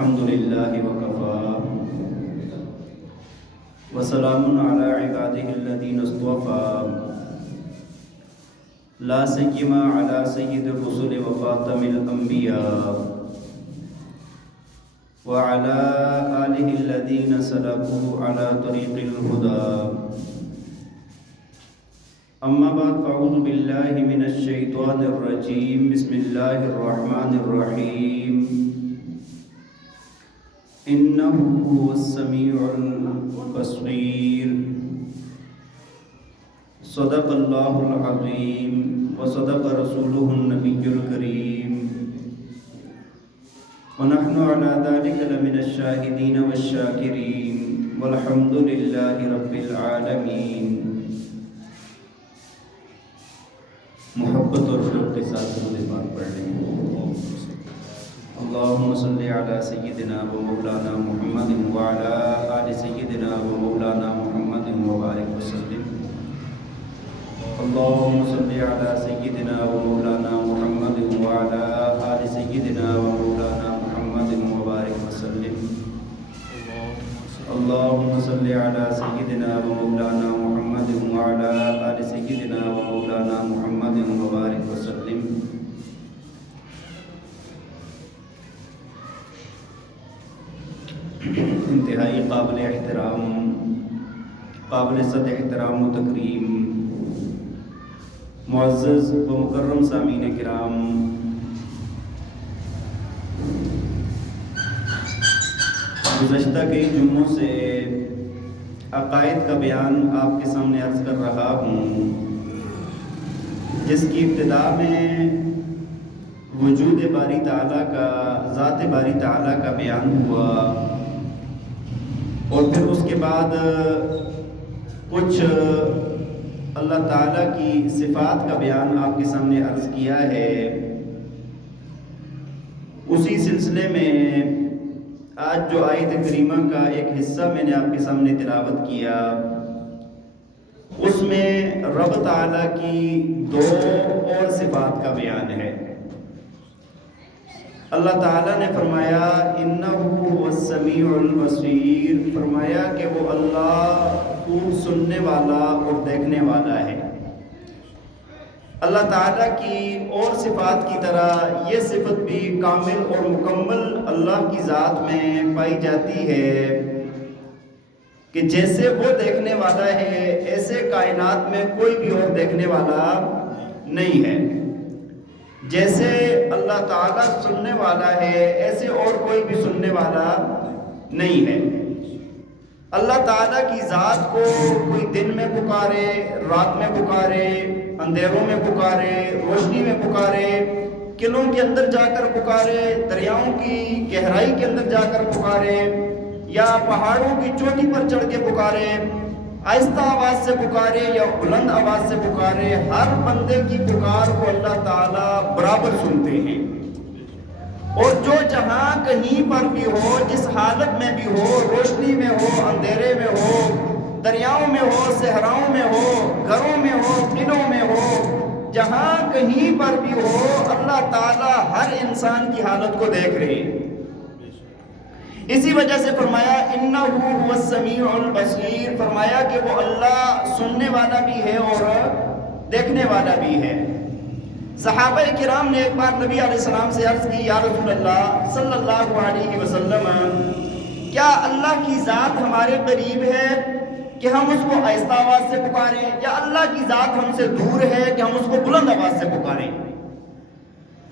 الحمد لله وكفى وسلام على عباده الذين اصطفى لا سيما على سيد الرسل وخاتم الأنبياء وعلى آله الذين سلكوا على طريق الهدى أما بعد فأعوذ بالله من الشيطان الرجيم بسم الله الرحمن الرحيم إنه هو السميع البصير صدق الله العظيم وصدق رسوله النبي الكريم ونحن على ذلك لمن الشاهدين والشاكرين والحمد لله رب العالمين. محبت اور شوق کے ساتھ درود پاک پڑھ لیں. اللهم صل على سيدنا ومولانا محمد وعلى آل سيدنا ومولانا محمد وبارك وسلم. اللهم صل على سيدنا ومولانا محمد وعلى آل سيدنا ومولانا محمد وبارك وسلم. اللهم صل على سيدنا ومولانا محمد وعلى آل سيدنا ومولانا محمد وبارك وسلم. انتہائی قابل احترام، قابل صد احترام و تکریم معزز و مکرم سامعین کرام، گزشتہ کئی جمعوں سے عقائد کا بیان آپ کے سامنے عرض کر رہا ہوں، جس کی ابتدا میں وجود باری تعالیٰ کا، ذات باری تعالیٰ کا بیان ہوا، اور پھر اس کے بعد کچھ اللہ تعالیٰ کی صفات کا بیان آپ کے سامنے عرض کیا ہے. اسی سلسلے میں آج جو آیت کریمہ کا ایک حصہ میں نے آپ کے سامنے تلاوت کیا، اس میں رب تعالیٰ کی دو اور صفات کا بیان ہے. اللہ تعالیٰ نے فرمایا انہ هو السمیع البصیر، فرمایا کہ وہ اللہ خوب سننے والا اور دیکھنے والا ہے. اللہ تعالیٰ کی اور صفات کی طرح یہ صفت بھی کامل اور مکمل اللہ کی ذات میں پائی جاتی ہے کہ جیسے وہ دیکھنے والا ہے ایسے کائنات میں کوئی بھی اور دیکھنے والا نہیں ہے. جیسے اللہ تعالیٰ سننے والا ہے ایسے اور کوئی بھی سننے والا نہیں ہے. اللہ تعالیٰ کی ذات کو کوئی دن میں پکارے، رات میں پکارے، اندھیروں میں پکارے، روشنی میں پکارے، قلعوں کے اندر جا کر پکارے، دریاؤں کی گہرائی کے اندر جا کر پکارے، یا پہاڑوں کی چوٹی پر چڑھ کے پکارے، آہستہ آواز سے پکارے یا بلند آواز سے پکارے، ہر بندے کی پکار کو اللہ تعالیٰ برابر سنتے ہیں. اور جو جہاں کہیں پر بھی ہو، جس حالت میں بھی ہو، روشنی میں ہو، اندھیرے میں ہو، دریاؤں میں ہو، صحراؤں میں ہو، گھروں میں ہو، قلعوں میں ہو، جہاں کہیں پر بھی ہو، اللہ تعالیٰ ہر انسان کی حالت کو دیکھ رہے ہیں. اسی وجہ سے فرمایا انہ هو السمیع البصیر، فرمایا کہ وہ اللہ سننے والا بھی ہے اور دیکھنے والا بھی ہے. صحابہ کرام نے ایک بار نبی علیہ السلام سے عرض کی، یا رسول اللہ صلی اللہ علیہ وسلم، کیا اللہ کی ذات ہمارے قریب ہے کہ ہم اس کو آہستہ آواز سے پکاریں، یا اللہ کی ذات ہم سے دور ہے کہ ہم اس کو بلند آواز سے پکاریں؟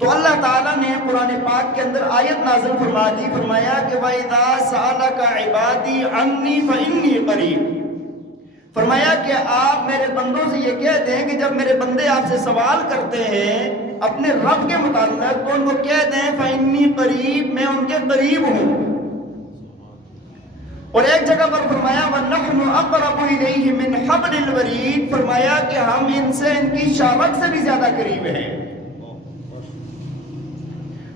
تو اللہ تعالیٰ نے قرآن پاک کے اندر آیت نازل فرما دی، فرمایا کہ وَإِذَا سَأَلَكَ عِبَادِي عَنِّي فَإِنِّي قَرِيبٌ، فرمایا کہ آپ میرے بندوں سے یہ کہہ دیں کہ جب میرے بندے آپ سے سوال کرتے ہیں اپنے رب کے متعلق تو ان کو کہہ دیں فَإِنِّي قَرِيب، میں ان کے قریب ہوں. اور ایک جگہ پر فرمایا وَنَحْنُ أَقْرَبُ إِلَيْهِ مِنْ حَبْلِ الْوَرِيدِ، فرمایا کہ ہم ان سے، ان کی شاخ سے بھی زیادہ قریب ہیں.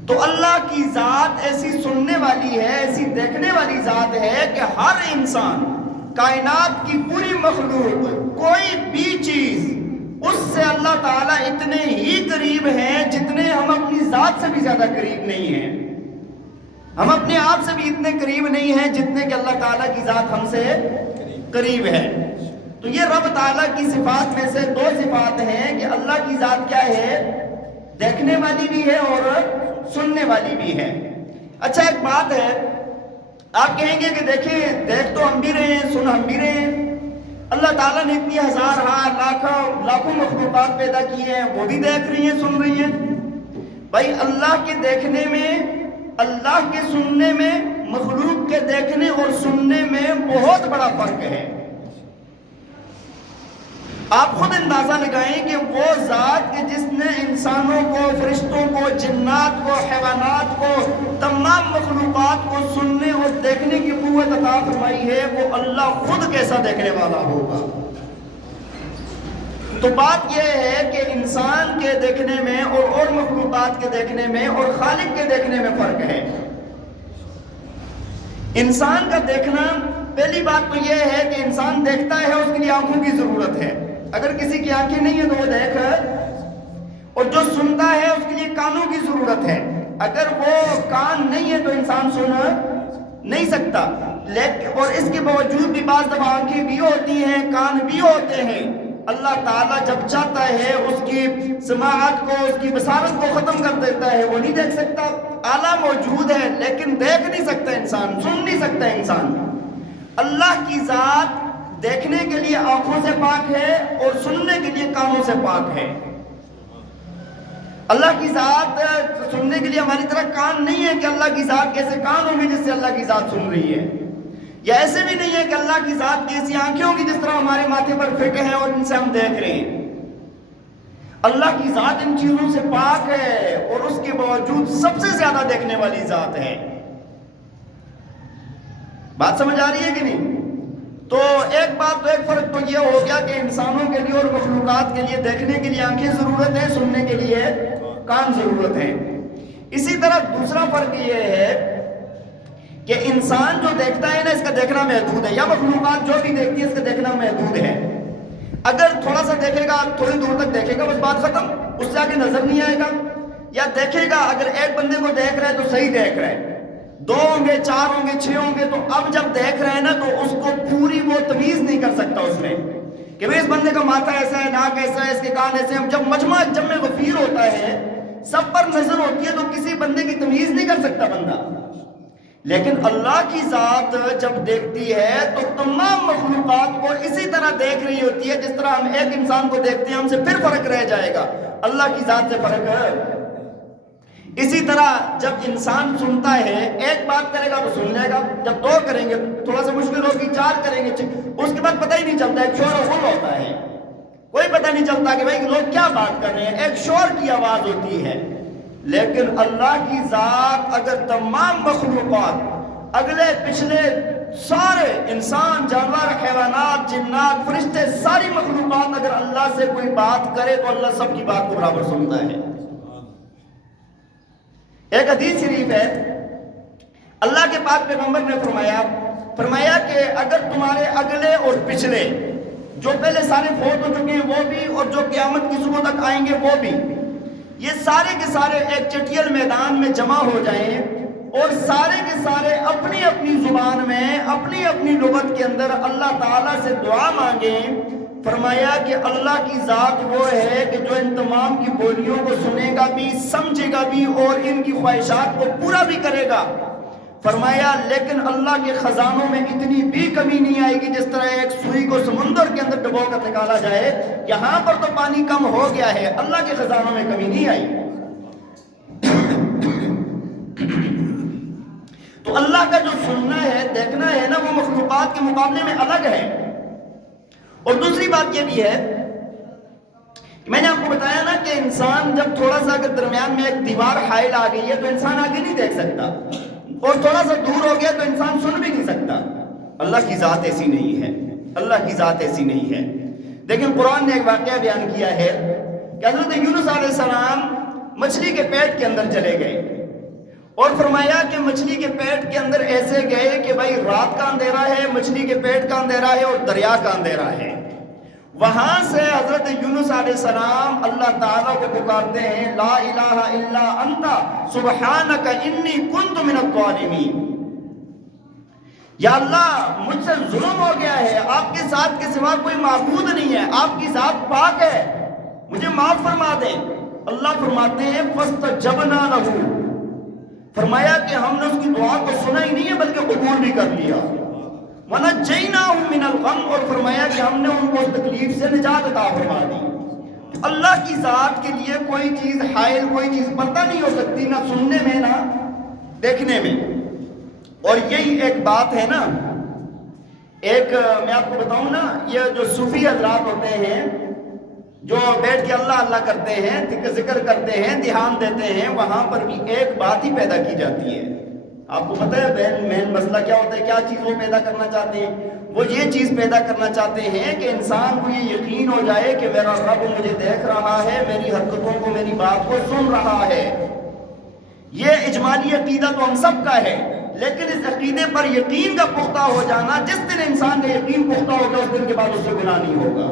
تو اللہ کی ذات ایسی سننے والی ہے، ایسی دیکھنے والی ذات ہے کہ ہر انسان، کائنات کی پوری مخلوق، کوئی بھی چیز اس سے اللہ تعالیٰ اتنے ہی قریب ہیں جتنے ہم اپنی ذات سے بھی زیادہ قریب نہیں ہیں. ہم اپنے آپ سے بھی اتنے قریب نہیں ہیں جتنے کہ اللہ تعالیٰ کی ذات ہم سے قریب ہے۔ تو یہ رب تعالیٰ کی صفات میں سے دو صفات ہیں کہ اللہ کی ذات کیا ہے؟ دیکھنے والی بھی ہے اور سننے والی بھی ہے۔ اچھا ایک بات ہے، آپ کہیں گے کہ دیکھیں دیکھ تو ہم بھی رہے ہیں، سن ہم بھی رہے ہیں، اللہ تعالیٰ نے اتنی ہزار لاکھوں مخلوقات پیدا کی ہیں، وہ بھی دیکھ رہی ہیں سن رہی ہیں۔ بھائی اللہ کے دیکھنے میں، اللہ کے سننے میں، مخلوق کے دیکھنے اور سننے میں بہت بڑا فرق ہے۔ آپ خود اندازہ لگائیں کہ وہ ذات کہ جس نے انسانوں کو، فرشتوں کو، جنات کو، حیوانات کو، تمام مخلوقات کو سننے اور دیکھنے کی قوت عطا فرمائی ہے، وہ اللہ خود کیسا دیکھنے والا ہوگا؟ تو بات یہ ہے کہ انسان کے دیکھنے میں اور مخلوقات کے دیکھنے میں اور خالق کے دیکھنے میں فرق ہے۔ انسان کا دیکھنا، پہلی بات تو یہ ہے کہ انسان دیکھتا ہے، اس کے لیے آنکھوں کی ضرورت ہے۔ اگر کسی کی آنکھیں نہیں ہیں تو وہ دیکھ، اور جو سنتا ہے اس کے لیے کانوں کی ضرورت ہے۔ اگر وہ کان نہیں ہے تو انسان سن نہیں سکتا، لیکن اور اس کے باوجود بھی بعض دفعہ آنکھیں بھی ہوتی ہیں، کان بھی ہوتے ہیں۔ اللہ تعالیٰ جب چاہتا ہے اس کی سماعت کو، اس کی بصارت کو ختم کر دیتا ہے، وہ نہیں دیکھ سکتا۔ آلہ موجود ہے لیکن دیکھ نہیں سکتا انسان، سن نہیں سکتا انسان۔ اللہ کی ذات دیکھنے کے لیے آنکھوں سے پاک ہے اور سننے کے لیے کانوں سے پاک ہے۔ اللہ کی ذات سننے کے لیے ہماری طرح کان نہیں ہے کہ اللہ کی ذات کیسے کان ہوں گے جس سے اللہ کی ذات سن رہی ہے، یا ایسے بھی نہیں ہے کہ اللہ کی ذات کیسی آنکھیں ہوں گی جس طرح ہمارے ماتھے پر فٹ ہیں اور ان سے ہم دیکھ رہے ہیں۔ اللہ کی ذات ان چیزوں سے پاک ہے اور اس کے باوجود سب سے زیادہ دیکھنے والی ذات ہے۔ بات سمجھ آ رہی ہے کہ نہیں؟ تو ایک بات تو ایک فرق تو یہ ہو گیا کہ انسانوں کے لیے اور مخلوقات کے لیے دیکھنے کے لیے آنکھیں ضرورت ہے، سننے کے لیے کان ضرورت ہے۔ اسی طرح دوسرا فرق یہ ہے کہ انسان جو دیکھتا ہے نا، اس کا دیکھنا محدود ہے، یا مخلوقات جو بھی دیکھتی ہے اس کا دیکھنا محدود ہے۔ اگر تھوڑا سا دیکھے گا، تھوڑی دور تک دیکھے گا، بس بات ختم، اس سے آگے نظر نہیں آئے گا۔ یا دیکھے گا، اگر ایک بندے کو دیکھ رہا ہے تو صحیح دیکھ رہا ہے، 2 ہوں گے، 4 ہوں گے، 6 ہوں گے، تو اب جب دیکھ رہے ہیں نا تو اس کو پوری وہ تمیز نہیں کر سکتا اس میں کہ بھئی اس بندے کا ماتھا ایسا ہے، ناک ایسا ہے، اس کے کان ایسے ہیں۔ جب مجمع جمع غفیر ہوتا ہے، سب پر نظر ہوتی ہے، تو کسی بندے کی تمیز نہیں کر سکتا بندہ۔ لیکن اللہ کی ذات جب دیکھتی ہے تو تمام مخلوقات کو اسی طرح دیکھ رہی ہوتی ہے جس طرح ہم ایک انسان کو دیکھتے ہیں، ہم سے پھر فرق رہ جائے گا، اللہ کی ذات سے فرق ہے۔ اسی طرح جب انسان سنتا ہے، ایک بات کرے گا تو سن لے گا، جب 2 کریں گے تھوڑا سا مشکل ہوگی، 4 کریں گے، اس کے بعد پتہ ہی نہیں چلتا، ایک شور و غل ہوتا ہے، کوئی پتہ نہیں چلتا کہ بھائی لوگ کیا بات کر رہے ہیں، ایک شور کی آواز ہوتی ہے۔ لیکن اللہ کی ذات اگر تمام مخلوقات، اگلے پچھلے سارے انسان، جانور، حیوانات، جنات، فرشتے، ساری مخلوقات اگر اللہ سے کوئی بات کرے تو اللہ سب کی بات کو برابر سنتا ہے۔ ایک حدیث شریف ہے، اللہ کے پاک پیغمبر نے فرمایا کہ اگر تمہارے اگلے اور پچھلے، جو پہلے سارے فوت ہو چکے ہیں وہ بھی، اور جو قیامت کی صبح تک آئیں گے وہ بھی، یہ سارے کے سارے ایک چٹیل میدان میں جمع ہو جائیں اور سارے کے سارے اپنی اپنی زبان میں، اپنی اپنی لغت کے اندر اللہ تعالیٰ سے دعا مانگیں، فرمایا کہ اللہ کی ذات وہ ہے کہ جو ان تمام کی بولیوں کو سنے گا بھی، سمجھے گا بھی اور ان کی خواہشات کو پورا بھی کرے گا۔ فرمایا لیکن اللہ کے خزانوں میں اتنی بھی کمی نہیں آئے گی جس طرح ایک سوئی کو سمندر کے اندر ڈبو کر نکالا جائے، یہاں پر تو پانی کم ہو گیا ہے، اللہ کے خزانوں میں کمی نہیں آئی۔ تو اللہ کا جو سننا ہے، دیکھنا ہے نا، وہ مخلوقات کے مقابلے میں الگ ہے۔ اور دوسری بات یہ بھی ہے کہ میں نے آپ کو بتایا نا کہ انسان جب تھوڑا سا اگر درمیان میں ایک دیوار حائل آ گئی ہے تو انسان آگے نہیں دیکھ سکتا، اور تھوڑا سا دور ہو گیا تو انسان سن بھی نہیں سکتا۔ اللہ کی ذات ایسی نہیں ہے، اللہ کی ذات ایسی نہیں ہے۔ دیکھیں قرآن نے ایک واقعہ بیان کیا ہے کہ حضرت یونس علیہ السلام مچھلی کے پیٹ کے اندر چلے گئے، اور فرمایا کہ مچھلی کے پیٹ کے اندر ایسے گئے کہ بھائی رات کا اندھیرا ہے، مچھلی کے پیٹ کا اندھیرا ہے اور دریا کا اندھیرا ہے، وہاں سے حضرت یونس علیہ السلام اللہ تعالیٰ کو پکارتے ہیں، لا الہ الا انت سبحانک انی کنت من الظالمین، یا اللہ مجھ سے ظلم ہو گیا ہے، آپ کے ذات کے سوا کوئی معبود نہیں ہے، آپ کی ذات پاک ہے، مجھے معاف فرما دیں۔ اللہ فرماتے ہیں فاستجبنا لہ، فرمایا کہ ہم نے اس کی دعا کو سنا ہی نہیں ہے بلکہ قبول بھی کر لیا، وَنَجَّيْنَاهُ مِنَ الْغَمِّ، اور فرمایا کہ ہم نے ان کو اس تکلیف سے نجات عطا فرما دی۔ اللہ کی ذات کے لیے کوئی چیز حائل، کوئی چیز پردہ نہیں ہو سکتی، نہ سننے میں نہ دیکھنے میں۔ اور یہی ایک بات ہے نا، ایک میں آپ کو بتاؤں نا، یہ جو صوفی حضرات ہوتے ہیں جو بیٹھ کے اللہ اللہ کرتے ہیں، ذکر کرتے ہیں، دھیان دیتے ہیں، وہاں پر بھی ایک بات ہی پیدا کی جاتی ہے۔ آپ کو پتہ ہے مین مسئلہ کیا ہوتا ہے، کیا چیز وہ پیدا کرنا چاہتے ہیں؟ وہ یہ چیز پیدا کرنا چاہتے ہیں کہ انسان کو یہ یقین ہو جائے کہ میرا رب مجھے دیکھ رہا ہے، میری حرکتوں کو، میری بات کو سن رہا ہے۔ یہ اجمالی عقیدہ تو ہم سب کا ہے، لیکن اس عقیدے پر یقین کا پختہ ہو جانا، جس دن انسان کا یقین پختہ ہوگا اس دن کے بعد اس سے گناہ نہیں ہوگا۔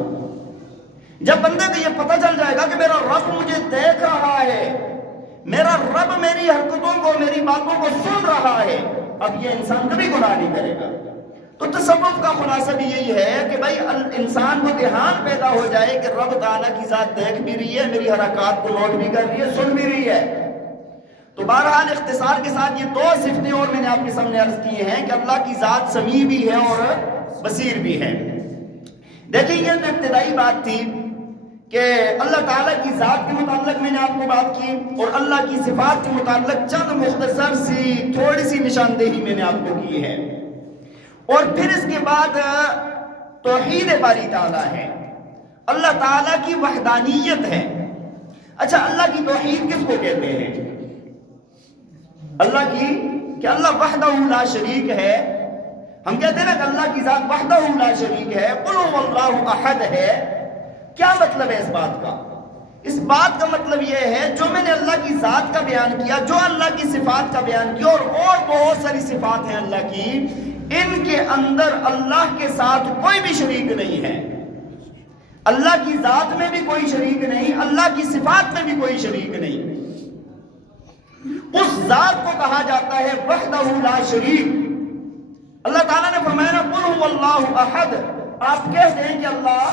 جب بندے کو یہ پتہ چل جائے گا کہ میرا رب مجھے دیکھ رہا ہے، میرا رب میری حرکتوں کو، میری باتوں کو سن رہا ہے، اب یہ انسان کبھی گناہ نہیں کرے گا۔ تو تصوف کا خلاصہ بھی یہی ہے کہ بھائی انسان کو دھیان پیدا ہو جائے کہ رب تعالیٰ کی ذات دیکھ بھی رہی ہے، میری حرکات کو نوٹ بھی کر رہی ہے، سن بھی رہی ہے۔ تو بہرحال اختصار کے ساتھ یہ دو صفتیں اور میں نے آپ کے سامنے عرض کی ہیں کہ اللہ کی ذات سمیع بھی ہے اور بصیر بھی ہے۔ دیکھیں یہ تو ابتدائی بات تھی کہ اللہ تعالیٰ کی ذات کے متعلق میں نے آپ کو بات کی، اور اللہ کی صفات کے متعلق چند مختصر سی تھوڑی سی نشاندہی میں نے آپ کو کی ہے۔ اور پھر اس کے بعد توحید باری تعالیٰ ہے، اللہ تعالیٰ کی وحدانیت ہے۔ اچھا، اللہ کی توحید کس کو کہتے ہیں؟ اللہ کی کہ اللہ وحدہ لا شریک ہے۔ ہم کہتے ہیں نا کہ اللہ کی ذات وحدہ لا شریک ہے، قل هو اللہ احد ہے۔ کیا مطلب ہے اس بات کا؟ اس بات کا مطلب یہ ہے جو میں نے اللہ کی ذات کا بیان کیا، جو اللہ کی صفات کا بیان کیا، اور بہت ساری صفات ہیں اللہ کی، ان کے اندر اللہ کے ساتھ کوئی بھی شریک نہیں ہے۔ اللہ کی ذات میں بھی کوئی شریک نہیں، اللہ کی صفات میں بھی کوئی شریک نہیں۔ اس ذات کو کہا جاتا ہے وحدہ لا شریک۔ اللہ تعالیٰ نے فرمایا نا قل هو اللہ احد، آپ کہہ دیں کہ اللہ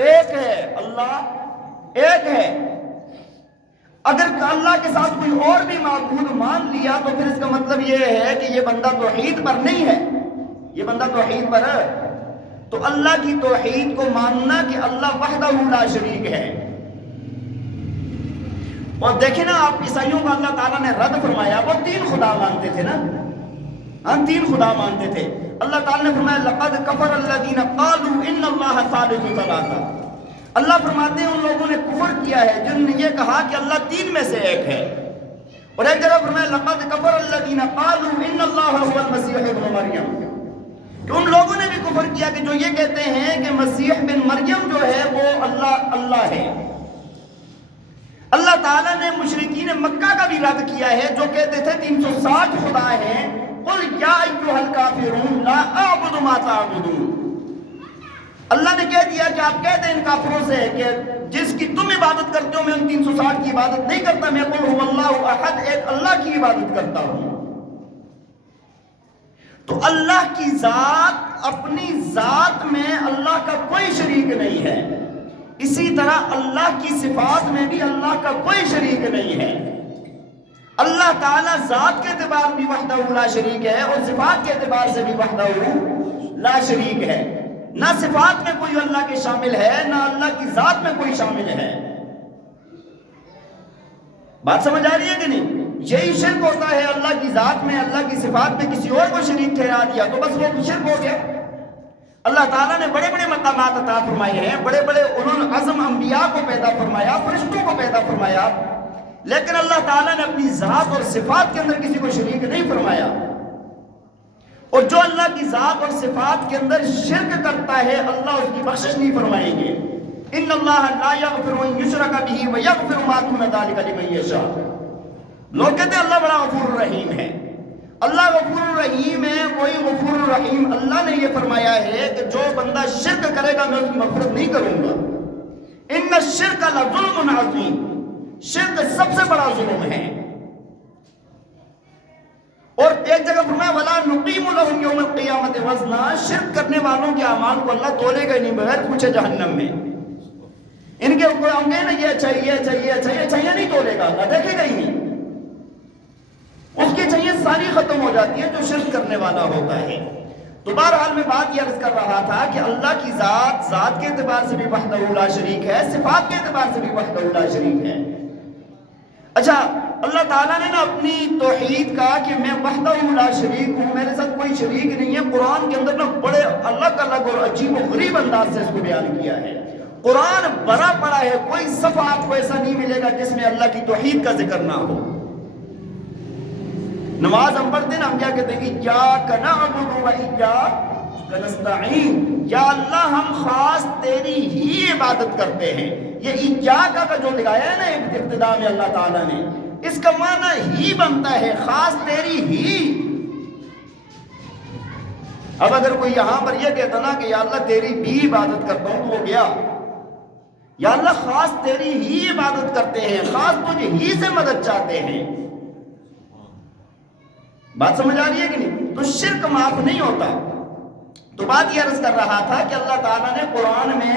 ایک ہے، اللہ ایک ہے۔ اگر اللہ کے ساتھ کوئی اور بھی معبود مان لیا تو پھر اس کا مطلب یہ ہے کہ یہ بندہ توحید پر نہیں ہے، یہ بندہ توحید پر ہے۔ تو اللہ کی توحید کو ماننا کہ اللہ وحدہ لا شریک ہے۔ اور دیکھیں نا، آپ عیسائیوں کا اللہ تعالیٰ نے رد فرمایا، وہ تین خدا مانتے تھے نا، ہم تین خدا مانتے تھے۔ اللہ تعالیٰ نے فرمایا لقد کفر الذین قالوا ان اللہ ثالث ثلاثہ، اللہ فرماتے ہیں ان لوگوں نے کفر کیا ہے جن نے یہ کہا کہ اللہ تین میں سے ایک ہے۔ اور ایک جگہ فرمایا لقد کفر الذین قالوا ان اللہ هو المسیح ابن مریم، کہ ان لوگوں نے بھی کفر کیا کہ جو یہ کہتے ہیں کہ مسیح بن مریم جو ہے وہ اللہ ہے۔ اللہ تعالیٰ نے مشرکین مکہ کا بھی رد کیا ہے جو کہتے تھے 360 خدا ہیں۔ قل یا ایھا الکافرون لا اعبد ما تعبدون، اللہ نے کہہ دیا کہ آپ کہہ دیں ان کافروں سے کہ جس کی تم عبادت کرتے ہو میں ان 360 کی عبادت نہیں کرتا، میں قل هو اللہ احد، ایک اللہ کی عبادت کرتا ہوں۔ تو اللہ کی ذات، اپنی ذات میں اللہ کا کوئی شریک نہیں ہے، اسی طرح اللہ کی صفات میں بھی اللہ کا کوئی شریک نہیں ہے۔ اللہ تعالیٰ ذات کے اعتبار بھی وحدہ لا شریک ہے اور صفات کے اعتبار سے بھی وحدہ لا شریک ہے۔ نہ صفات میں کوئی اللہ کے شامل ہے، نہ اللہ کی ذات میں کوئی شامل ہے۔ بات سمجھ آ رہی ہے کہ نہیں؟ یہی شرک ہوتا ہے، اللہ کی ذات میں، اللہ کی صفات میں کسی اور کو شریک ٹھہرا دیا تو بس وہ شرک ہو گیا۔ اللہ تعالیٰ نے بڑے بڑے مقامات عطا فرمائے ہیں، بڑے بڑے اولو العزم انبیاء کو پیدا فرمایا، فرشتوں کو پیدا فرمایا، لیکن اللہ تعالیٰ نے اپنی ذات اور صفات کے اندر کسی کو شریک نہیں فرمایا۔ اور جو اللہ کی ذات اور صفات کے اندر شرک کرتا ہے اللہ اس کی بخشش نہیں فرمائیں گے۔ ان اللہ لا یغفر ان یشرک بہ ویغفر ما دون ذلک لمن یشاء۔ لوگ کہتے ہیں اللہ بڑا غفور الرحیم ہے، اللہ غفور الرحیم ہے، کوئی غفور الرحیم۔ اللہ نے یہ فرمایا ہے کہ جو بندہ شرک کرے کرے گا میں اس کی مغفرت نہیں کروں گا۔ ان الشرک لظلم عظیم، شرک سب سے بڑا ظلم ہے۔ اور ایک جگہ فرمایا وَلَا نُقِيمُ لَهُمْ يَوْمَ الْقِيَامَةِ وَزْنًا، شرک کرنے والوں کے اعمال کو اللہ تولے گا نہیں بغیر پوچھے جہنم میں۔ ان کے اوپر ہوں گے نا یہ اچھائیاں نہیں تولے گا اللہ، دیکھے گا ہی نہیں، اس کی اچھائیاں ساری ختم ہو جاتی ہیں جو شرک کرنے والا ہوتا ہے۔ تو بہرحال میں بات یہ عرض کر رہا تھا کہ اللہ کی ذات کے اعتبار سے بھی وحدہ لا شریک ہے، صفات کے اعتبار سے بھی وحدہ لا شریک ہے۔ اچھا اللہ تعالیٰ نے نا اپنی توحید کہا کہ میں وحدہ لا شریک ہوں، میرے ساتھ کوئی شریک نہیں ہے۔ قرآن کے اندر نا بڑے الگ الگ اور عجیب و غریب انداز سے اس کو بیان کیا ہے۔ قرآن بھرا پڑا ہے، کوئی صفحہ آپ کو ایسا نہیں ملے گا جس میں اللہ کی توحید کا ذکر نہ ہو۔ نماز ہم پڑھتے ہیں نا، ہم کیا کہتے ہیں ایاک نعبد و ایاک نستعین، یا اللہ ہم خاص تیری ہی عبادت کرتے ہیں۔ یہ ایاک کا جو لگایا ہے نا ابتدا میں اللہ تعالیٰ نے، اس کا معنی ہی بنتا ہے خاص تیری ہی۔ اب اگر کوئی یہاں پر یہ کہتا نا کہ یا اللہ تیری بھی عبادت کرتا ہوں تو ہو گیا، یا اللہ خاص تیری ہی عبادت کرتے ہیں، خاص تجھ ہی سے مدد چاہتے ہیں۔ بات سمجھ آ رہی ہے کہ نہیں؟ تو شرک معاف نہیں ہوتا۔ تو بات یہ عرض کر رہا تھا کہ اللہ تعالیٰ نے قرآن میں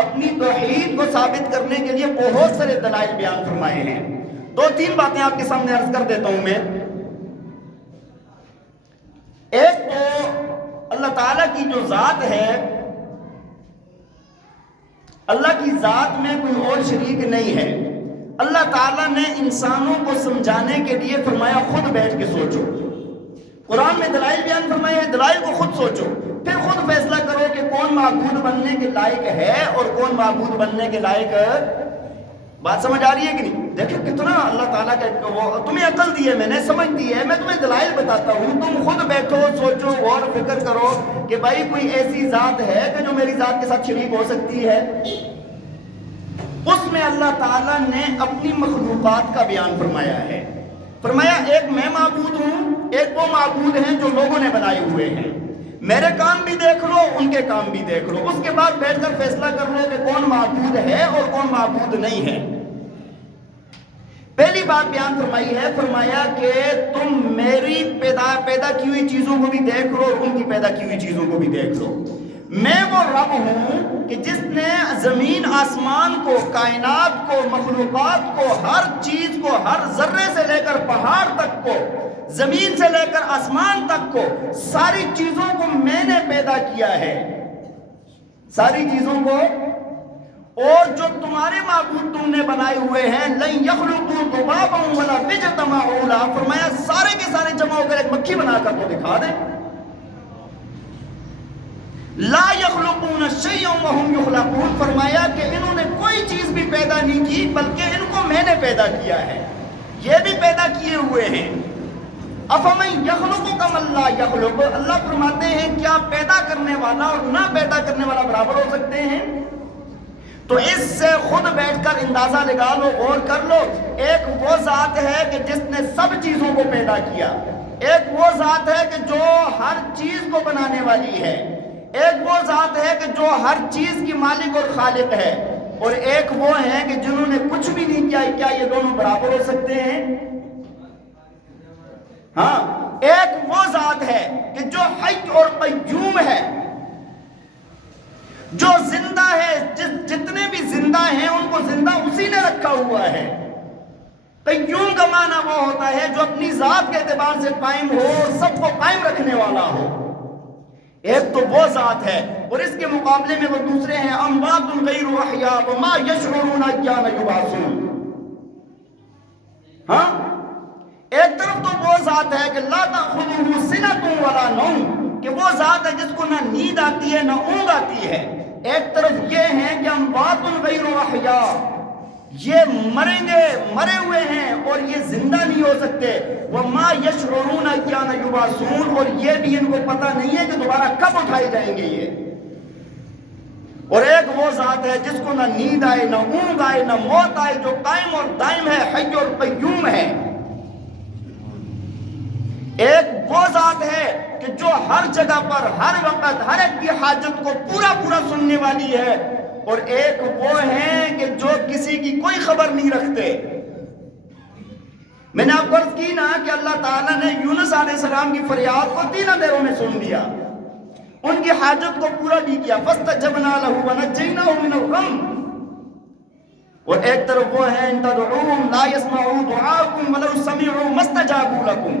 اپنی توحید کو ثابت کرنے کے لیے بہت سارے دلائل بیان فرمائے ہیں۔ دو تین باتیں آپ کے سامنے عرض کر دیتا ہوں میں۔ ایک تو اللہ تعالیٰ کی جو ذات ہے، اللہ کی ذات میں کوئی اور شریک نہیں ہے۔ اللہ تعالیٰ نے انسانوں کو سمجھانے کے لیے فرمایا خود بیٹھ کے سوچو۔ قرآن میں دلائل بیان فرمائے ہیں، دلائل کو خود سوچو، پھر خود فیصلہ کرو کہ کون معبود بننے کے لائق ہے اور کون معبود بننے کے لائق ہے۔ بات سمجھ آ رہی ہے کہ نہیں؟ دیکھیں کتنا اللہ تعالیٰ کا تمہیں عقل دی ہے، میں نے سمجھ دی ہے، میں تمہیں دلائل بتاتا ہوں، تم خود بیٹھو سوچو غور فکر کرو کہ بھائی کوئی ایسی ذات ہے کہ جو میری ذات کے ساتھ شریک ہو سکتی ہے؟ اس میں اللہ تعالیٰ نے اپنی مخلوقات کا بیان فرمایا ہے۔ فرمایا ایک میں معبود ہوں، ایک وہ معبود ہیں جو لوگوں نے بنائے ہوئے ہیں۔ میرے کام بھی دیکھ لو، ان کے کام بھی دیکھ لو، اس کے بعد بیٹھ کر فیصلہ کر لو کہ کون معبود ہے اور کون معبود نہیں ہے۔ پہلی بات بیان فرمائی ہے، فرمایا کہ تم میری پیدا کی ہوئی چیزوں کو بھی دیکھ لو اور ان کی پیدا کی ہوئی چیزوں کو بھی دیکھ لو۔ میں وہ رب ہوں کہ جس نے زمین آسمان کو، کائنات کو، مخلوقات کو، ہر چیز کو، ہر ذرے سے لے کر پہاڑ تک کو، زمین سے لے کر آسمان تک کو، ساری چیزوں کو میں نے پیدا کیا ہے، ساری چیزوں کو۔ اور جو تمہارے معبود تم نے بنائے ہوئے ہیں لَن يَخْلُقُوا ذُبَابًا وَلَا بِجْتَمَعُوا لَهُ، فرمایا سارے کے سارے جمع ہو کر ایک مکھی بنا کر تو دکھا دیں۔ لا يخلقون شيئا وهم يخلقون، فرمایا کہ انہوں نے کوئی چیز بھی پیدا نہیں کی بلکہ ان کو میں نے پیدا کیا ہے، یہ بھی پیدا کیے ہوئے ہیں۔ افمن یخلق کمن لا یخلق، اللہ فرماتے ہیں کیا پیدا کرنے والا اور نہ پیدا کرنے والا برابر ہو سکتے ہیں؟ تو اس سے خود بیٹھ کر اندازہ لگا لو، غور کر لو۔ ایک وہ ذات ہے کہ جس نے سب چیزوں کو پیدا کیا، ایک وہ ذات ہے کہ جو ہر چیز کو بنانے والی ہے، ایک وہ ذات ہے کہ جو ہر چیز کی مالک اور خالق ہے، اور ایک وہ ہے کہ جنہوں نے کچھ بھی نہیں کیا۔ کیا یہ دونوں برابر ہو سکتے ہیں؟ ہاں، ایک وہ ذات ہے کہ جو حی اور قیوم ہے، جو زندہ ہے، جتنے بھی زندہ ہیں ان کو زندہ اسی نے رکھا ہوا ہے۔ قیوم کا معنی وہ ہوتا ہے جو اپنی ذات کے اعتبار سے قائم ہو اور سب کو قائم رکھنے والا ہو۔ ایک تو وہ ذات ہے، اور اس کے مقابلے میں وہ دوسرے ہیں اموات غیر احیاء وما یشعرون ایان یبعثون۔ ہاں، ایک طرف تو وہ ذات ہے کہ لا تأخذہ سنۃ ولا نوم، کہ وہ ذات ہے جس کو نہ نیند آتی ہے نہ اونگ آتی ہے۔ ایک طرف یہ ہے کہ اموات غیر احیاء، یہ مریں گے، مرے ہوئے ہیں اور یہ زندہ نہیں ہو سکتے۔ وما یشعرون ایان یبعثون، اور یہ بھی ان کو پتہ نہیں ہے کہ دوبارہ کب اٹھائے جائیں گے یہ۔ اور ایک وہ ذات ہے جس کو نہ نیند آئے نہ اونگ آئے نہ موت آئے، جو قائم اور دائم ہے، حی اور قیوم ہے۔ ایک وہ ذات ہے کہ کہ جو ہر جگہ پر ہر وقت ہر ایک کی حاجت کو پورا پورا سننے والی ہے، اور ایک وہ ہیں کہ جو کسی کی کوئی خبر نہیں رکھتے۔ میں نے آپ کو عرض کی نا کہ اللہ تعالیٰ نے یونس علیہ السلام کی فریاد کو 3 اندھیروں میں سن لیا، ان کی حاجت کو پورا بھی کیا۔ فَاسْتَجَبْنَا لَهُ وَنَجَّيْنَاهُ مِنَ الْغَمِّ۔ اور ایک طرف وہ ہیں ان تدعوهم لا يسمعوا دعاءكم ولو سمعوا ما استجابوا لكم۔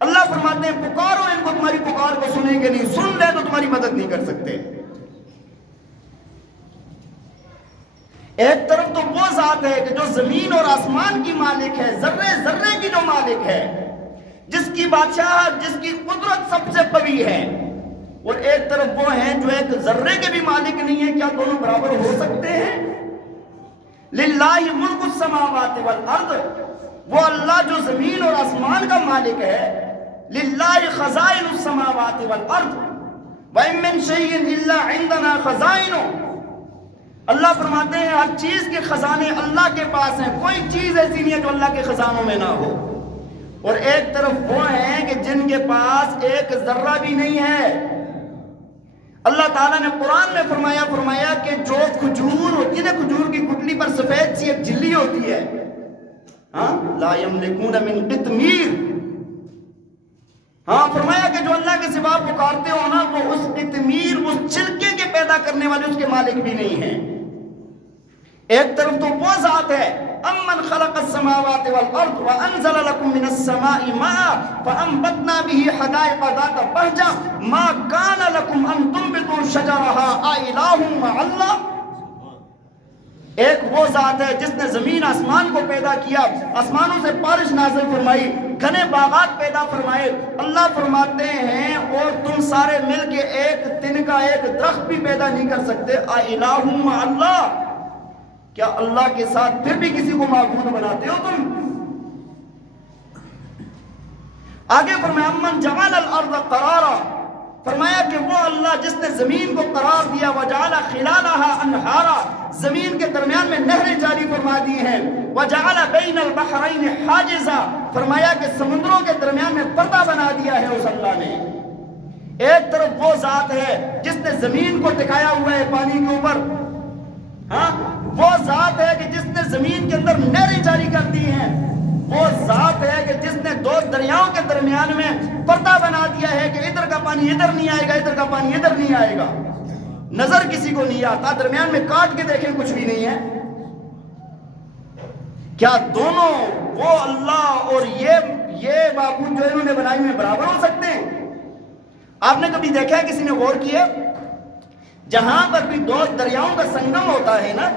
اللہ فرماتے ہیں پکارو ان کو، تمہاری پکار کو سنیں گے نہیں، سن لیں تو تمہاری مدد نہیں کر سکتے۔ ایک طرف تو وہ ذات ہے کہ جو زمین اور آسمان کی مالک ہے، ذرے ذرے کی جو مالک ہے، جس کی بادشاہ، جس کی قدرت سب سے قوی ہے، اور ایک طرف وہ ہیں جو ایک ذرے کے بھی مالک نہیں ہے۔ کیا دونوں برابر ہو سکتے ہیں؟ للہ ملک السماوات والارض، وہ اللہ جو زمین اور آسمان کا مالک ہے۔ للہ خزائن السماوات والارض وَإِن مِّن شَيْءٍ إِلَّا عِندَنَا خَزَائِنُهُ۔ اللہ فرماتے ہیں ہر چیز کے خزانے اللہ کے پاس ہیں، کوئی چیز ایسی نہیں ہے جو اللہ کے خزانوں میں نہ ہو۔ اور ایک طرف وہ ہیں کہ جن کے پاس ایک ذرہ بھی نہیں ہے۔ اللہ تعالیٰ نے قرآن میں فرمایا کہ جو کھجور ہوتی ہے نا، کھجور کی گٹلی پر سفید سی ایک جھلی ہوتی ہے، ہاں لا یملکون من قطمیر، ہاں فرمایا کہ جو اللہ کے سوا پکارتے ہو نا، وہ اس قطمیر، اس چھلکے کے پیدا کرنے والے اس کے مالک بھی نہیں ہیں۔ ایک طرف تو وہ ذات ہے امن خلق السماوات والارض وانزل لكم من السماء ماء فانبتنا به حدائق ذات بهجة ما كان لكم ان تنبتوا شجرها أإله مع الله۔ ایک وہ ذات ہے جس نے زمین آسمان کو پیدا کیا، آسمانوں سے بارش نازل فرمائی، گھنے باغات پیدا فرمائے۔ اللہ فرماتے ہیں اور تم سارے مل کے ایک تن کا ایک درخت بھی پیدا نہیں کر سکتے۔ أإله مع الله، کیا اللہ کے ساتھ پھر بھی کسی کو معبود بناتے ہو تم؟ آگے فرمایا امن جعل الارض قرارا، فرمایا کہ وہ اللہ جس نے زمین کو قرار دیا، وجعل خلالها انہارا، زمین کے درمیان میں نہریں جاری فرما دی ہیں، وجعل بین البحرین حاجزا، فرمایا کہ سمندروں کے درمیان میں پردہ بنا دیا ہے اس اللہ نے۔ ایک طرف وہ ذات ہے جس نے زمین کو ٹکایا ہوا ہے پانی کے اوپر، ہاں وہ ذات ہے کہ جس نے زمین کے اندر نہریں جاری کر دی ہیں، وہ ذات ہے کہ جس نے 2 دریاؤں کے درمیان میں پردہ بنا دیا ہے کہ ادھر کا پانی ادھر نہیں آئے گا، ادھر کا پانی ادھر نہیں آئے گا، نظر کسی کو نہیں آتا، درمیان میں کاٹ کے دیکھیں کچھ بھی نہیں ہے۔ کیا دونوں وہ اللہ اور یہ معبود جو انہوں نے بنائی ہوئے برابر ہو سکتے ہیں؟ آپ نے کبھی دیکھا ہے، کسی نے غور کیا، جہاں پر بھی 2 دریاؤں کا سنگم ہوتا ہے نا،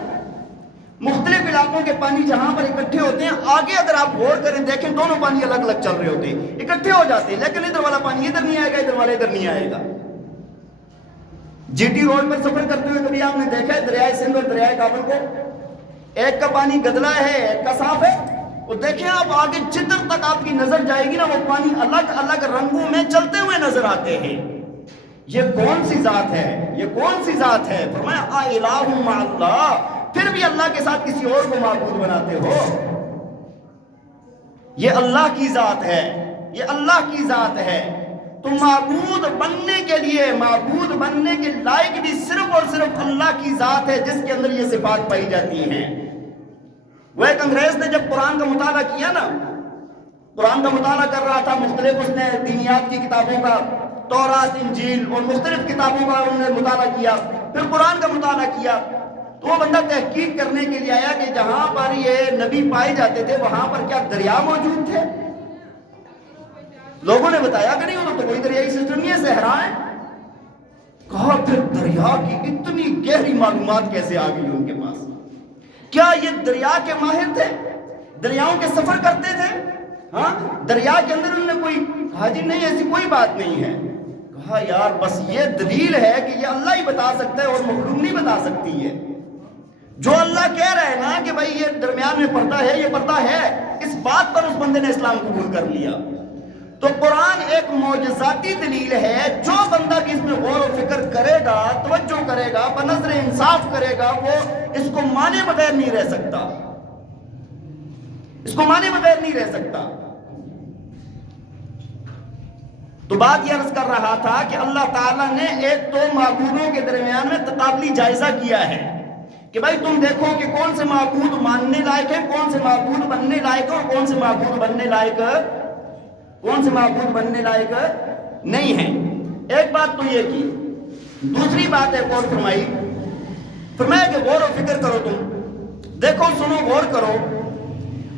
مختلف علاقوں کے پانی جہاں پر اکٹھے ہوتے ہیں، آگے اگر آپ غور کریں دیکھیں دونوں پانی الگ الگ چل رہے ہوتے ہیں، اکٹھے ہو جاتے ہیں، لیکن ادھر والا پانی ادھر نہیں آئے گا، ادھر والا ادھر نہیں آئے گا۔ جی ٹی روڈ پر سفر کرتے ہوئے کبھی آپ نے دیکھا ہے دریائے سندھ اور دریائے کابل کو؟ ایک کا پانی گدلا ہے، ایک کا صاف ہے، اور دیکھیں آپ آگے جدھر تک آپ کی نظر جائے گی نا، وہ پانی الگ الگ رنگوں میں چلتے ہوئے نظر آتے ہیں۔ یہ کون سی ذات ہے؟ یہ کون سی ذات ہے؟ فرمایا أإله مع الله، پھر بھی اللہ کے ساتھ کسی اور کو معبود بناتے ہو۔ یہ اللہ کی ذات ہے، یہ اللہ کی ذات ہے۔ تو معبود بننے کے لیے، معبود بننے کے لائق بھی صرف اور صرف اللہ کی ذات ہے جس کے اندر یہ صفات پائی جاتی ہیں۔ وہ ایک انگریز نے جب قرآن کا مطالعہ کیا نا، قرآن کا مطالعہ کر رہا تھا، مختلف اس نے دینیات کی کتابوں کا، تورات، انجیل اور مختلف کتابوں کا انہوں نے مطالعہ کیا، پھر قرآن کا مطالعہ کیا، تو وہ بندہ تحقیق کرنے کے لیے آیا کہ جہاں پر یہ نبی پائے جاتے تھے وہاں پر کیا دریا موجود تھے؟ لوگوں نے بتایا کہ نہیں، ادھر تو کوئی دریائی سسٹم نہیں ہے، صحرا ہے۔ کہا پھر دریا کی اتنی گہری معلومات کیسے آ گئی ان کے پاس؟ کیا یہ دریا کے ماہر تھے؟ دریاؤں کے سفر کرتے تھے؟ ہاں دریا کے اندر انہوں نے کوئی کہا جی نہیں ایسی کوئی بات نہیں ہے۔ کہا یار بس یہ دلیل ہے کہ یہ اللہ ہی بتا سکتا ہے اور مخلوق نہیں بتا سکتی ہے۔ جو اللہ کہہ رہے ہیں نا کہ بھائی یہ درمیان میں پردہ ہے، یہ پردہ ہے، اس بات پر اس بندے نے اسلام قبول کر لیا۔ تو قرآن ایک معجزاتی دلیل ہے، جو بندہ بھی اس میں غور و فکر کرے گا، توجہ کرے گا، بنظر انصاف کرے گا، وہ اس کو مانے بغیر نہیں رہ سکتا، اس کو مانے بغیر نہیں رہ سکتا۔ تو بات یہ عرض کر رہا تھا کہ اللہ تعالیٰ نے ایک دو معبودوں کے درمیان میں تقابلی جائزہ کیا ہے کہ بھائی تم دیکھو کہ کون سے معبود ماننے لائق ہیں، کون سے معبود بننے لائق ہیں، اور کون سے معبود بننے لائق نہیں ہیں۔ ایک بات تو یہ کی، دوسری بات ایک اور فرمایا کہ غور و فکر کرو، تم دیکھو سنو غور کرو،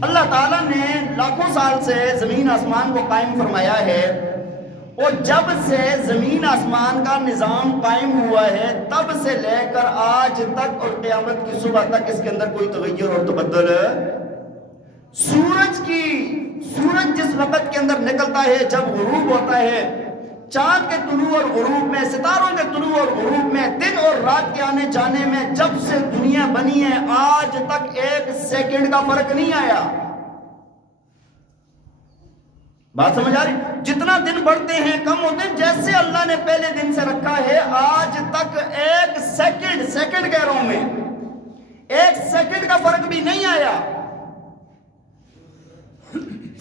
اللہ تعالیٰ نے لاکھوں سال سے زمین آسمان کو قائم فرمایا ہے، اور جب سے زمین آسمان کا نظام قائم ہوا ہے تب سے لے کر آج تک اور قیامت کی صبح تک اس کے اندر کوئی تغیر اور تبدل، سورج جس وقت کے اندر نکلتا ہے، جب غروب ہوتا ہے، چاند کے طلوع اور غروب میں، ستاروں کے طلوع اور غروب میں، دن اور رات کے آنے جانے میں، جب سے دنیا بنی ہے آج تک ایک سیکنڈ کا فرق نہیں آیا۔ بات سمجھ آ رہی؟ جتنا دن بڑھتے ہیں کم ہوتے ہیں، جیسے اللہ نے پہلے دن سے رکھا ہے آج تک ایک سیکنڈ کہہ رہا ہوں میں، ایک سیکنڈ کا فرق بھی نہیں آیا۔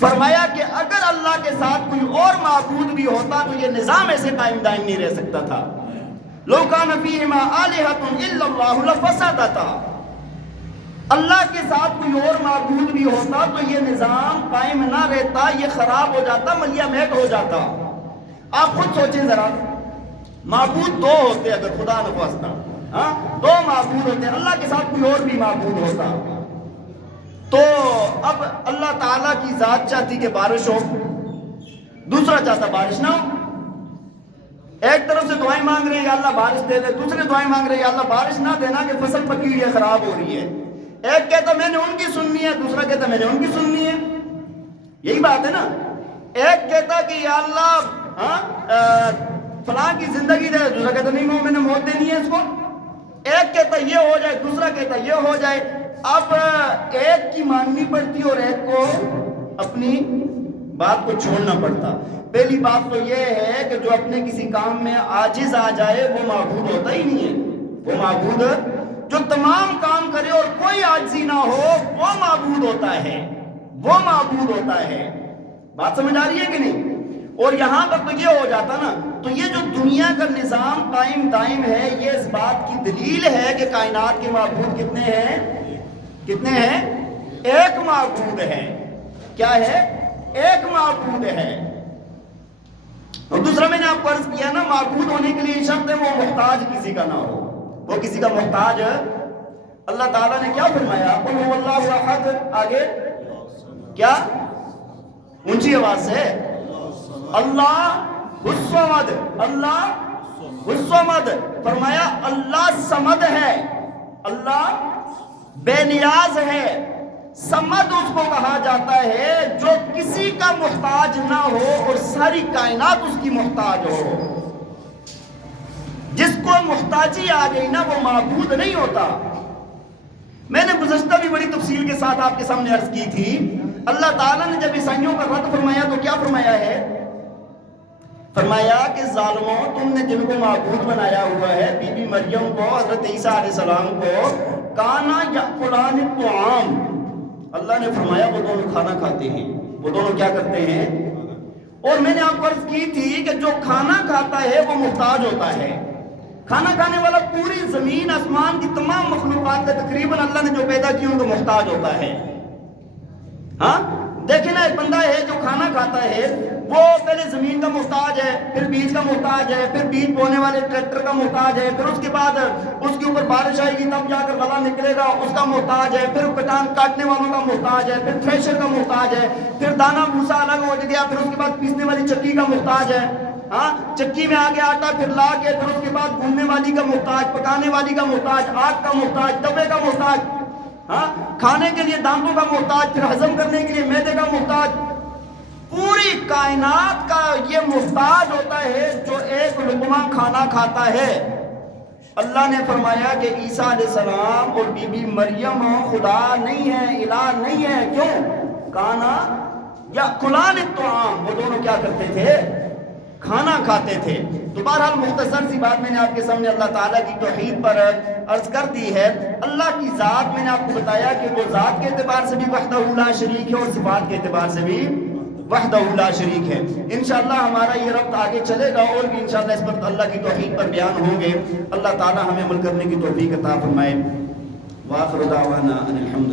فرمایا کہ اگر اللہ کے ساتھ کوئی اور معبود بھی ہوتا تو یہ نظام ایسے قائم دائم نہیں رہ سکتا تھا۔ لو کان فیہما آلہۃ الا اللہ لفسدتا، اللہ کے ساتھ کوئی اور معبود بھی ہوتا تو یہ نظام قائم نہ رہتا، یہ خراب ہو جاتا، ملیا میٹ ہو جاتا۔ آپ خود سوچیں ذرا، معبود دو ہوتے اگر خدا نخواستہ، دو معبود ہوتے، اللہ کے ساتھ کوئی اور بھی معبود ہوتا، تو اب اللہ تعالیٰ کی ذات چاہتی کہ بارش ہو، دوسرا چاہتا بارش نہ ہو۔ ایک طرف سے دعائیں مانگ رہے ہیں یا اللہ بارش دے دے، دوسرے دعائیں مانگ رہے ہیں یا اللہ بارش نہ دینا کہ فصل پکی ہے، خراب ہو رہی ہے۔ ایک کہتا میں نے ان کی سننی ہے، دوسرا کہتا میں نے ان کی سننی ہے۔ یہی بات ہے نا، ایک کہتا کہ یا اللہ فلاں کی زندگی دے، دوسرا کہتا نہیں میں نے موت دینی ہے اس کو۔ ایک کہتا یہ ہو جائے، دوسرا کہتا یہ ہو جائے۔ اب ایک کی ماننی پڑتی اور ایک کو اپنی بات کو چھوڑنا پڑتا۔ پہلی بات تو یہ ہے کہ جو اپنے کسی کام میں عاجز آ جائے وہ معبود ہوتا ہی نہیں ہے۔ وہ معبود جو تمام کام کرے اور کوئی عاجزی نہ ہو وہ معبود ہوتا ہے، وہ معبود ہوتا ہے۔ بات سمجھ آ رہی ہے کہ نہیں؟ اور یہاں پر تو یہ ہو جاتا نا، تو یہ جو دنیا کا نظام قائم دائم ہے یہ اس بات کی دلیل ہے کہ کائنات کے معبود کتنے ہیں؟ ایک معبود ہے۔ کیا ہے؟ ایک معبود ہے۔ اور دوسرا میں نے آپ کو عرض کیا نا، معبود ہونے کے لیے شرط ہے وہ محتاج کسی کا نہ ہو، وہ کسی کا محتاج ہے۔ اللہ تعالیٰ نے کیا فرمایا؟ قل هو اللہ احد، آگے کیا؟ اونچی آواز سے اللہ الصمد، اللہ الصمد، فرمایا اللہ صمد ہے، اللہ بے نیاز ہے۔ صمد اس کو کہا جاتا ہے جو کسی کا محتاج نہ ہو اور ساری کائنات اس کی محتاج ہو۔ جس کو محتاجی آ گئی نا وہ معبود نہیں ہوتا۔ میں نے گزشتہ بھی بڑی تفصیل کے ساتھ آپ کے سامنے عرض کی تھی، اللہ تعالیٰ نے جب عیسائیوں کا رد فرمایا تو کیا فرمایا ہے؟ فرمایا کہ ظالموں تم نے جن کو معبود بنایا ہوا ہے، بی بی مریم کو، حضرت عیسیٰ علیہ السلام کو، کانا یأکلان الطعام، اللہ نے فرمایا وہ دونوں کھانا کھاتے ہیں، وہ دونوں کیا کرتے ہیں؟ اور میں نے آپ کو عرض کی تھی کہ جو کھانا کھاتا ہے وہ محتاج ہوتا ہے۔ کھانا کھانے والا پوری زمین آسمان کی تمام مخلوقات کا تقریباً اللہ نے جو پیدا کی ان کو محتاج ہوتا ہے۔ ہاں دیکھیں نا، ایک بندہ ہے جو کھانا کھاتا ہے وہ پہلے زمین کا محتاج ہے، پھر بیج کا محتاج ہے، پھر بیج بونے والے ٹریکٹر کا محتاج ہے، پھر اس کے بعد اس کے اوپر بارش آئے گی تب جا کر غلہ نکلے گا اس کا محتاج ہے، پھر کٹان کاٹنے والوں کا محتاج ہے، پھر تھریشر کا محتاج ہے، پھر دانا بھوسا الگ ہو گیا، پھر اس کے بعد پیسنے والی چکی کا محتاج ہے، چکی میں آگے آٹا پھر لا کے، پھر اس کے بعد بھوننے والی کا محتاج، پکانے والی کا محتاج، آگ کا محتاج، توے کا محتاج، کھانے کے لیے دانتوں کا محتاج، پھر ہضم کرنے کے لیے معدے کا محتاج۔ پوری کائنات کا یہ محتاج ہوتا ہے جو ایک لقمہ کھانا کھاتا ہے۔ اللہ نے فرمایا کہ عیسیٰ علیہ السلام اور بی بی مریم خدا نہیں ہے، الہ نہیں ہے۔ کیوں؟ کانا یأکلان الطعام، وہ دونوں کیا کرتے تھے؟ کھانا کھاتے تھے۔ تو بہرحال مختصر سی بات میں نے آپ کے سامنے اللہ تعالیٰ کی توحید پر عرض کر دی ہے۔ اللہ کی ذات میں نے آپ کو بتایا کہ وہ ذات کے اعتبار سے بھی وحدہ لا شریک ہے اور صفات کے اعتبار سے بھی وحدہ لا شریک ہے۔ انشاءاللہ ہمارا یہ ربط آگے چلے گا اور بھی انشاءاللہ اس پر اللہ کی توفیق پر بیان ہوں گے۔ اللہ تعالی ہمیں عمل کرنے کی توفیق عطا فرمائے۔ وآخر دعوانا ان الحمد